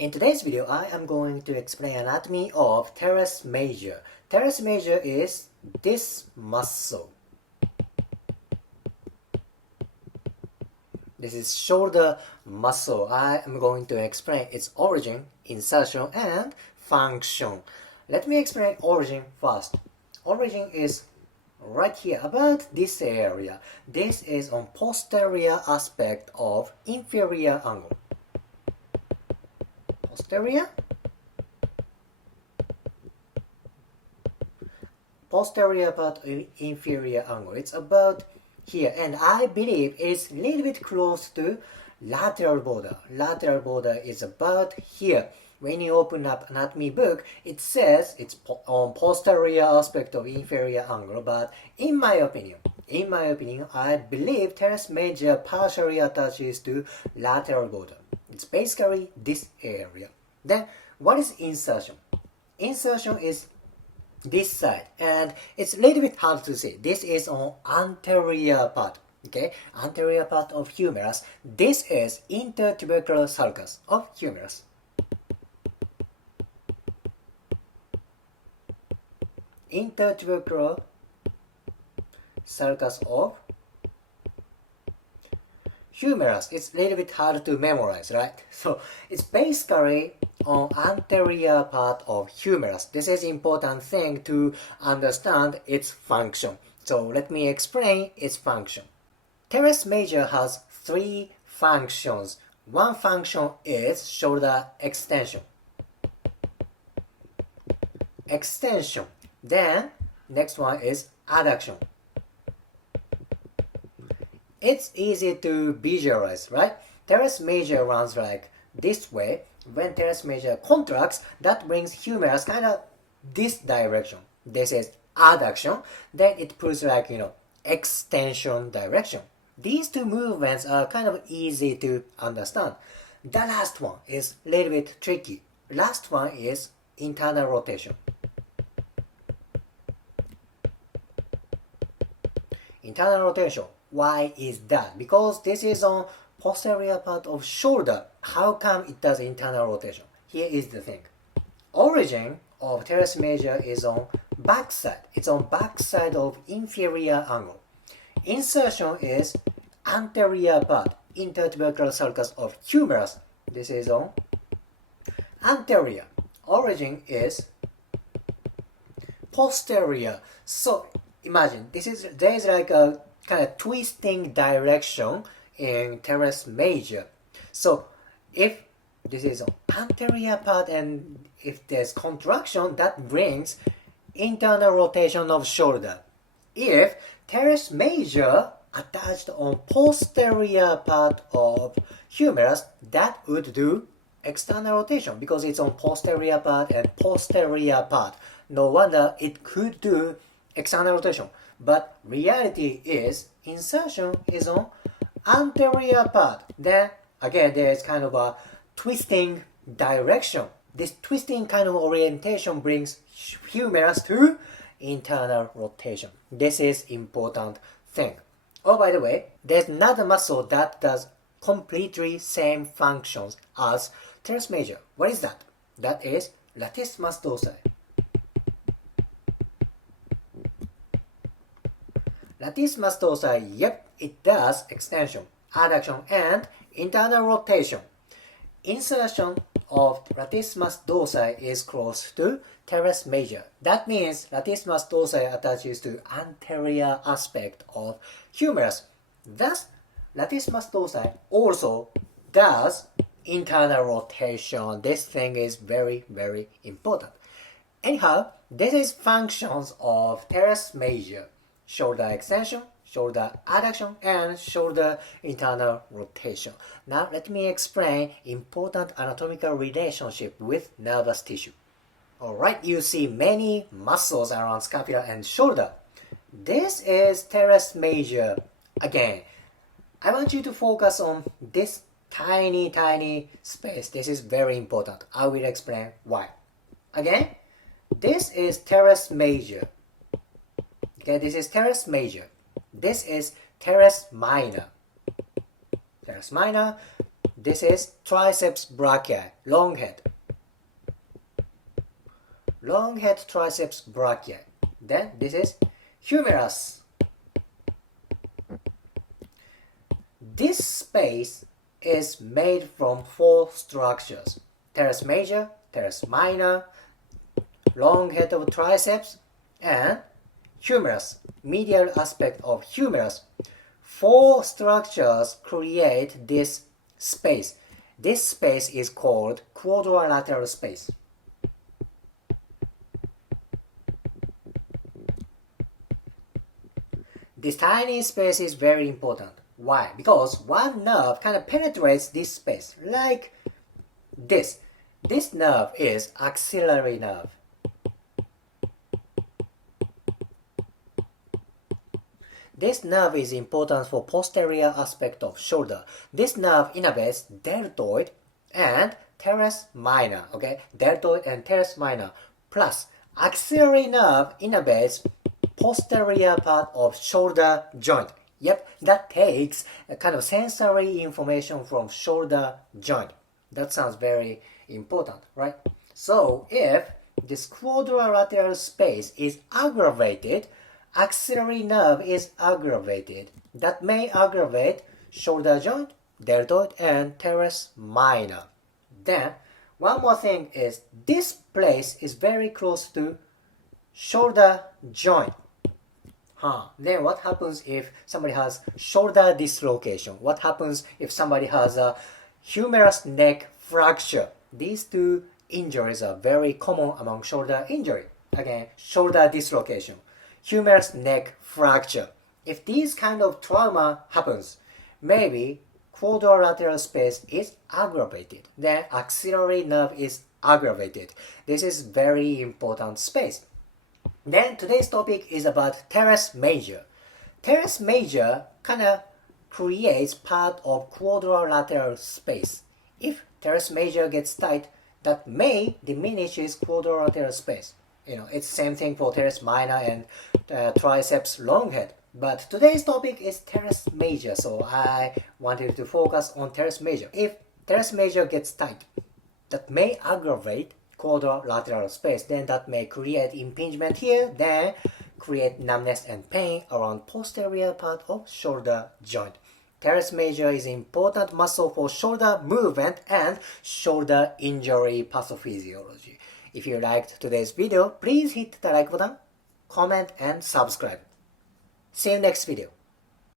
In today's video, I am going to explain anatomy of teres major. Teres major is this muscle. This is shoulder muscle. I am going to explain its origin, insertion, and function. Let me explain origin first. Origin is right here, about this area. This is on posterior aspect of inferior angle. Posterior part of inferior angle. It's about here, and I believe it's a little bit close to lateral border. Lateral border is about here. When you open up anatomy book, it says it's on posterior aspect of inferior angle, but in my opinion, I believe teres major partially attaches to lateral border. It's basically this area. Then, what is insertion? Insertion is this side, and it's a little bit hard to see. This is on anterior part, okay? Anterior part of humerus. This is intertubercular sulcus of humerus. Intertubercular sulcus of humerus. It's a little bit hard to memorize, right? So it's basically on anterior part of humerus. This is important thing to understand its function. So let me explain its function. Teres major has three functions. One function is shoulder extension. Then next one is adduction. It's easy to visualize, right? Teres major runs like this way. When teres major contracts, that brings humerus kind of this direction. This is adduction. Then it pulls like, extension direction. These two movements are kind of easy to understand. The last one is a little bit tricky. Last one is internal rotation. Internal rotation. Why is that? Because this is on posterior part of shoulder. How come it does internal rotation? Here is the thing. Origin of teres major is on back side. It's on back side of inferior angle. Insertion is anterior part, intertubercular sulcus of humerus. This is on anterior. Origin is posterior. So imagine there is like a kind of twisting direction in teres major. So if this is on anterior part and if there's contraction, that brings internal rotation of shoulder. If teres major attached on posterior part of humerus, that would do external rotation because it's on posterior part and posterior part. No wonder it could do external rotation. But reality is insertion is on anterior part. Then again there is kind of a twisting direction. This twisting kind of orientation brings humerus to internal rotation. This is important thing. Oh, by the way, there's another muscle that does completely same functions as teres major. What is that? That is latissimus dorsi. Latissimus dorsi, yep, it does extension, adduction, and internal rotation. Insertion of latissimus dorsi is close to teres major. That means latissimus dorsi attaches to anterior aspect of humerus. Thus, latissimus dorsi also does internal rotation. This thing is very, very important. Anyhow, this is functions of teres major. Shoulder extension, shoulder adduction, and shoulder internal rotation. Now let me explain important anatomical relationship with nervous tissue. Alright, you see many muscles around scapula and shoulder. This is teres major. Again, I want you to focus on this tiny space. This is very important. I will explain why. Again, this is teres major. Okay, this is teres major. This is teres minor. Teres minor. This is triceps brachii, long head. Long head triceps brachii. Then this is humerus. This space is made from 4 structures: teres major, teres minor, long head of triceps, and humerus, medial aspect of humerus. 4 structures create this space. This space is called quadrilateral space. This tiny space is very important. Why? Because one nerve kind of penetrates this space, like this. This nerve is axillary nerve. This nerve is important for posterior aspect of shoulder. This nerve innervates deltoid and teres minor. Okay, deltoid and teres minor. Plus, axillary nerve innervates posterior part of shoulder joint. Yep, that takes a kind of sensory information from shoulder joint. That sounds very important, right? So if this quadrilateral space is aggravated, axillary nerve is aggravated. That may aggravate shoulder joint, deltoid, and teres minor. Then, one more thing is this place is very close to shoulder joint. Then what happens if somebody has shoulder dislocation? What happens if somebody has a humerus neck fracture? These 2 injuries are very common among shoulder injury. Again, shoulder dislocation, humerus neck fracture. If these kind of trauma happens, maybe quadrilateral space is aggravated. Then axillary nerve is aggravated. This is very important space. Then today's topic is about teres major. Teres major kind of creates part of quadrilateral space. If teres major gets tight, that may diminish its quadrilateral space. It's same thing for teres minor and triceps long head. But today's topic is teres major, so I wanted to focus on teres major. If teres major gets tight, that may aggravate quadrilateral space. Then that may create impingement here, then create numbness and pain around posterior part of shoulder joint. Teres major is important muscle for shoulder movement and shoulder injury pathophysiology. If you liked today's video, please hit the like button, comment, and subscribe. See you next video.